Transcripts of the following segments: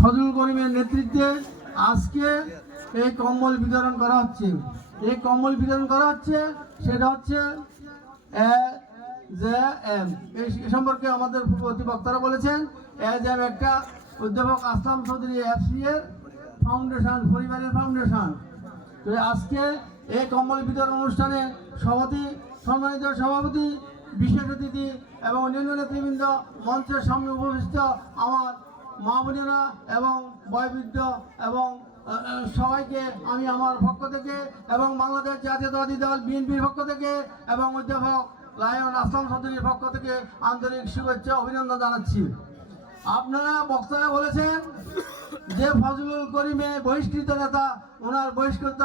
ফজলুল করিমের নেতৃত্বে আজকে এই কম্বল বিতরণ করা হচ্ছে। এই কম্বল বিতরণ করা হচ্ছে সেটা হচ্ছে এই সম্পর্কে আমাদের অধিবক্তারা বলেছেন একটা অধ্যাপক আসলাম চৌধুরী এফসি এর ফাউন্ডেশন, পরিবারের ফাউন্ডেশন। তো আজকে এই কম্বল বিতরণ অনুষ্ঠানে সম্মানিত সভাপতি, বিশেষ অতিথি এবং অন্যান্য নেতৃবৃন্দ, মঞ্চের সামনে উপস্থিত আমার মা বোনেরা এবং বয়োবৃদ্ধ এবং সবাইকে আমি আমার পক্ষ থেকে এবং বাংলাদেশ জাতীয়তাবাদী দল বিএনপির পক্ষ থেকে এবং অধ্যাপক লায়ন আসলাম চৌধুরীর পক্ষ থেকে আন্তরিক শুভেচ্ছা অভিনন্দন জানাচ্ছি। আপনারা বক্তারা বলেছেন যে ফজলুল করিমে বহিষ্কৃত নেতা, ওনার বহিষ্কৃত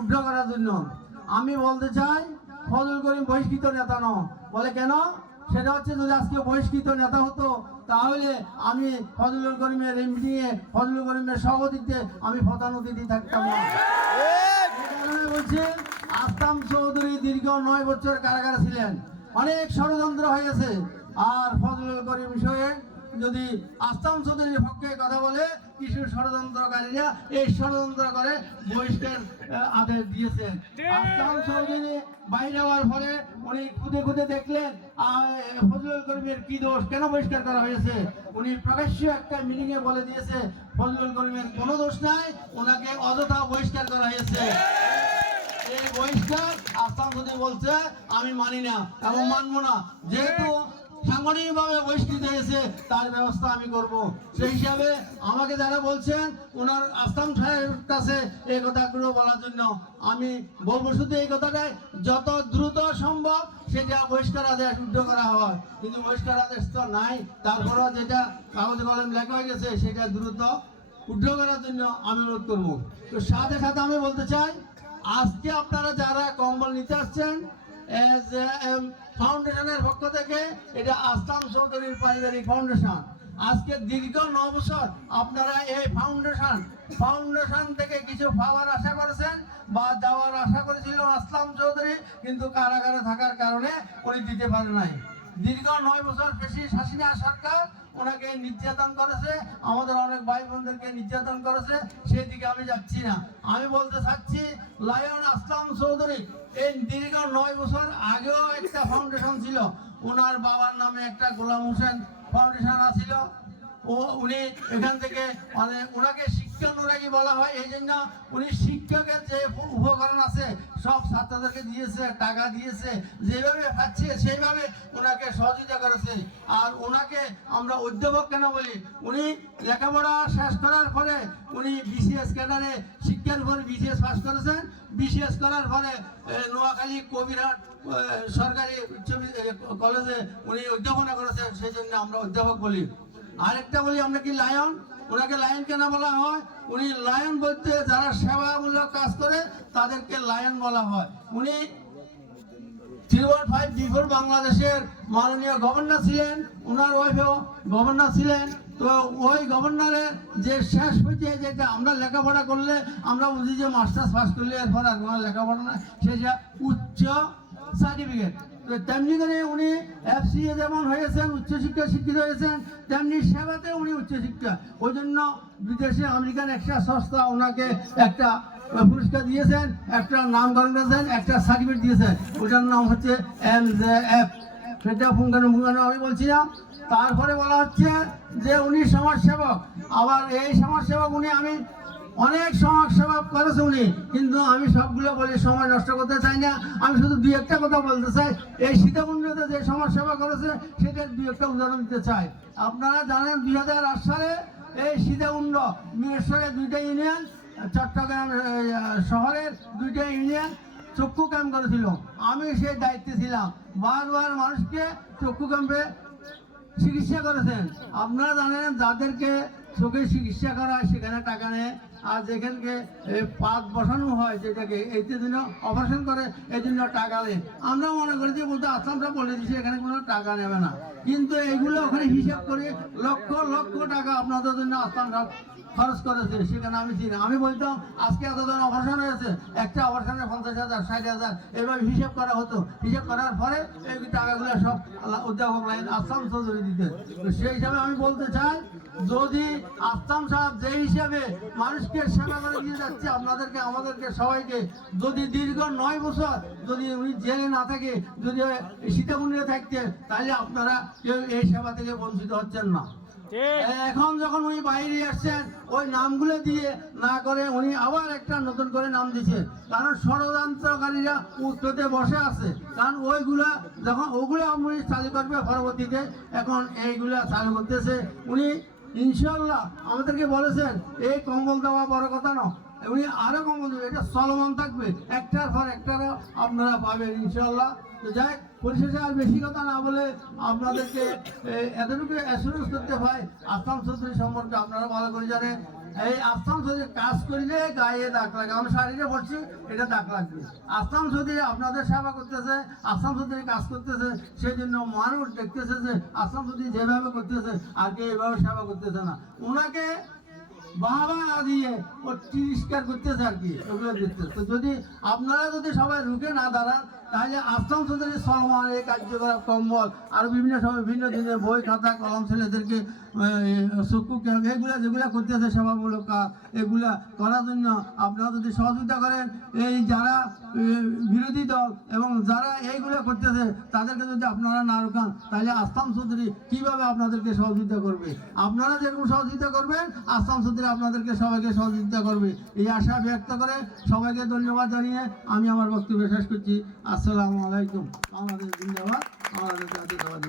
উদ্ধ করার জন্য। আমি বলতে চাই ফজলুল করিম বহিষ্কৃত নেতা নয়। বলে কেন? সেটা হচ্ছে যদি আজকে বহিষ্কৃত নেতা হতো তাহলে আমি ফজলুল করিমের এই মিটিংয়ে ফজলুল করিমের সভাপতিত্বে আমি প্রধান অতিথি থাকতাম না। বলছি আসলাম চৌধুরী দীর্ঘ 9 বছর কারাগারে ছিলেন, অনেক ষড়যন্ত্র হয়েছে। আর ফজলুল করিম সাহেব যদি আসলাম চৌধুরীর পক্ষে কথা বলে, কিছু ষড়যন্ত্রকারীরা এই ষড়যন্ত্র করে বহিষ্কার আদেশ দিয়েছেন। আসলাম চৌধুরী বাইরে হওয়ার পরে উনি খুদে খুদে দেখলেন ফজলুল করিমের কি দোষ, কেন বহিষ্কার করা হয়েছে। উনি প্রকাশ্য একটা মিটিংয়ে বলে দিয়েছে ফজলুল করিমের কোনো দোষ নাই, ওনাকে অযথা বহিষ্কার করা হয়েছে। এই বহিষ্কার আসলাম চৌধুরী বলছে আমি মানি না এবং মানবো না, যেহেতু সাংগঠনিকভাবে বহিষ্কৃত হয়েছে তার ব্যবস্থা আমি করব। সেই হিসাবে আমাকে যারা বলছেন ওনার আসলাম সাহেবের কাছে এই কথাগুলো বলার জন্য আমি বলবো শুধু এই কথাটাই, যত দ্রুত সম্ভব সেটা বহিষ্কার আদেশ উদ্ধ করা হয়। কিন্তু বহিষ্কার আদেশ তো নাই, তারপরেও যেটা কাগজে কলম লেখা হয়ে গেছে সেটা দ্রুত উদ্ধ করার জন্য আমি অনুরোধ করবো। তো সাথে সাথে আমি বলতে চাই, আজকে আপনারা যারা কম্বল নিতে আসছেন ফাউন্ডেশনের পক্ষ থেকে, এটা আসলাম চৌধুরীর পারিবারিক ফাউন্ডেশন। আজকে দীর্ঘ 9 বছর আপনারা এই ফাউন্ডেশন থেকে কিছু পাওয়ার আশা করেছেন বা দেওয়ার আশা করেছিল আসলাম চৌধুরী, কিন্তু কারাগারে থাকার কারণে উনি দিতে পারে নাই। দীর্ঘ 9 বছর হাসিনা সরকার ওনাকে নির্যাতন করেছে, আমাদের অনেক ভাই বোনদেরকে নির্যাতন করেছে, সেদিকে আমি যাচ্ছি না। আমি বলতে চাচ্ছি লায়ন আসলাম চৌধুরী এই দীর্ঘ 9 বছর আগেও একটা ফাউন্ডেশন ছিল, ওনার বাবার নামে একটা গোলাম হোসেন ফাউন্ডেশন ছিল। উনি এখান থেকে ওনাকে শিক্ষানুরাগী বলা হয়, এই জন্য উনি শিক্ষকের যে উপকরণ আছে সব ছাত্রদেরকে দিয়েছে, টাকা দিয়েছে, যেভাবে পাচ্ছে সেইভাবে ওনাকে সহযোগিতা করেছে। আর ওনাকে আমরা অধ্যাপক কেন বলি, উনি লেখাপড়া শেষ করার পরে উনি বিসিএস ক্যাডারে শিক্ষার উপরে বিসিএস পাস করেছেন। বিসিএস করার পরে নোয়াখালী কবিরহাট সরকারি কলেজে উনি অধ্যাপনা করেছেন, সেই জন্য আমরা অধ্যাপক বলি। আরেকটা বলি, আমরা কি লায়ন, ওনাকে লায়ন কেন বলা হয়? উনি লায়ন বলতে যারা সেবামূলক কাজ করে তাদেরকে লায়ন বলা হয়। উনি 315 বিফোর বাংলাদেশের মাননীয় গভর্নর ছিলেন, ওনার ওয়াইফও গভর্নর ছিলেন। তো ওই গভর্নরের যে শেষ পর্যায়ে যেটা আমরা লেখাপড়া করলে আমরা বুঝি যে মাস্টার্স পাস করলে এরপর আর কোনো লেখাপড়া না, সেটা উচ্চ সার্টিফিকেট। তেমনি করে উনি এফসিএ যেমন হয়েছেন, উচ্চশিক্ষা শিক্ষিত হয়েছেন, তেমনি সেবাতে উনি উচ্চশিক্ষা। ওই জন্য বিদেশে আমেরিকান একটা সংস্থা ওনাকে একটা পুরস্কার দিয়েছেন, একটা নামকরণ করেছেন, একটা সার্টিফিকেট দিয়েছেন, ওটার নাম হচ্ছে MJF। সেটা পুঙ্খানু আমি বলছি না। তারপরে বলা হচ্ছে যে উনি সমাজসেবক। আবার এই সমাজসেবক উনি আমি অনেক সমাজসেবা করেছে উনি, কিন্তু আমি সবগুলো বলি সময় নষ্ট করতে চাই না। আমি শুধু 2-1টা কথা বলতে চাই। এই সীতাকুণ্ডতে যে সমাজসেবা করেছে সেটার 2-1টা উদাহরণ দিতে চাই। আপনারা জানেন 2008 সালে এই সীতাকুণ্ড মিরেশ্বরে 2টা ইউনিয়ন, চট্টগ্রাম শহরের 2টা ইউনিয়ন চক্ষু ক্যাম্প করেছিল। আমি সেই দায়িত্বে ছিলাম, বারবার মানুষকে চক্ষু ক্যাম্পে চিকিৎসা করেছেন। আপনারা জানেন যাদেরকে চোখে চিকিৎসা করা হয় সেখানে টাকা নেয়, আর যেখানকে পাত বসানো হয় যেটাকে এইটার জন্য অপারেশন করে এই জন্য টাকা নেয়। আমরা মনে করি যে বলতে আসলামটা বলে দিচ্ছি এখানে কোনো টাকা নেবে না, কিন্তু এইগুলো ওখানে হিসাব করে লক্ষ লক্ষ টাকা আপনাদের জন্য আসলামরা খরচ করেছে, সেখানে আমি চিনি। আমি বলতাম আজকে এতজন অপারেশন হয়েছে, একটা অপারেশনে 50,000 60,000 এভাবে হিসাব করা হতো। হিসাব করার পরে এই টাকাগুলো সব অধ্যাপক লাইন আসলাম চৌধুরী দিতেন। তো সেই হিসাবে আমি বলতে চাই, যদি আসলাম সাহেব যে হিসাবে মানুষকে সেবা করে দিয়ে যাচ্ছে, আপনাদেরকে আমাদেরকে সবাইকে, যদি দীর্ঘ 9 বছর যদি উনি জেলে না থাকে, যদি সীতাকুণ্ডে থাকতেন, তাহলে আপনারা কেউ এই সেবা থেকে বঞ্চিত হচ্ছেন না। এখন যখন উনি বাইরে আসছেন, ওই নামগুলো দিয়ে না করে উনি আবার একটা নতুন করে নাম দিচ্ছে, কারণ ষড়যন্ত্রকারীরা উৎপেতে বসে আছে। কারণ ওইগুলা যখন ওগুলো উনি চালু করবে পরবর্তীতে, এখন এইগুলা চালু করতেছে উনি। ইনশাল্লাহ আমাদেরকে বলেছেন এই কম্বল দেওয়া বড় কথা না, উনি আরো কম্বল দেবে, এটা চলমান থাকবে, একটার পর একটারও আপনারা পাবেন ইনশাল্লাহ। তো যাই পরিশেষে আর বেশি কথা না বলে আপনাদেরকে এতটুকু অ্যাসুরেন্স করতে হয়, আসলাম চৌধুরী সম্পর্কে আপনারা ভালো করে জানেন। এই আসলাম চৌধুরী কাজ করলে গায়ে দাগ লাগে, আমরা শাড়িতে পড়ছি, এটা দাগ লাগবে। আসলাম চৌধুরী আপনাদের সেবা করতেছে, আসলাম চৌধুরী কাজ করতেছে, সেই জন্য মানুষ দেখতেছে যে আসলাম চৌধুরী যেভাবে করতেছে আর কেউ এভাবে সেবা করতেছে না। ওনাকে বাবা দিয়ে ও তিরস্কার করতেছে আর কি, ওগুলো দিতেছে। তো যদি আপনারা যদি সবাই রুখে না দাঁড়ান, তাহলে আসলাম চৌধুরী সলমান এই কার্যকলাপ কম্বল আর বিভিন্ন সময় ভিন্ন দিনের বই খাতা কলম ছেলেদেরকে চক্ষু ক্যাম্প এগুলো যেগুলো করতেছে সেবামূলক কাজ, এগুলা করার জন্য আপনারা যদি সহযোগিতা করেন, এই যারা বিরোধী দল এবং যারা এইগুলো করতেছে তাদেরকে যদি আপনারা না রোকান, তাহলে আসলাম চৌধুরী কীভাবে আপনাদেরকে সহযোগিতা করবে? আপনারা যেরকম সহযোগিতা করবেন, আসলাম চৌধুরী আপনাদেরকে সবাইকে সহযোগিতা করবে। এই আশা ব্যক্ত করে সবাইকে ধন্যবাদ জানিয়ে আমি আমার বক্তব্য শেষ করছি। আসসালামু আলাইকুম। আমাদের জিন্দাবাদ, আমাদের জাতীয়তাবাদী।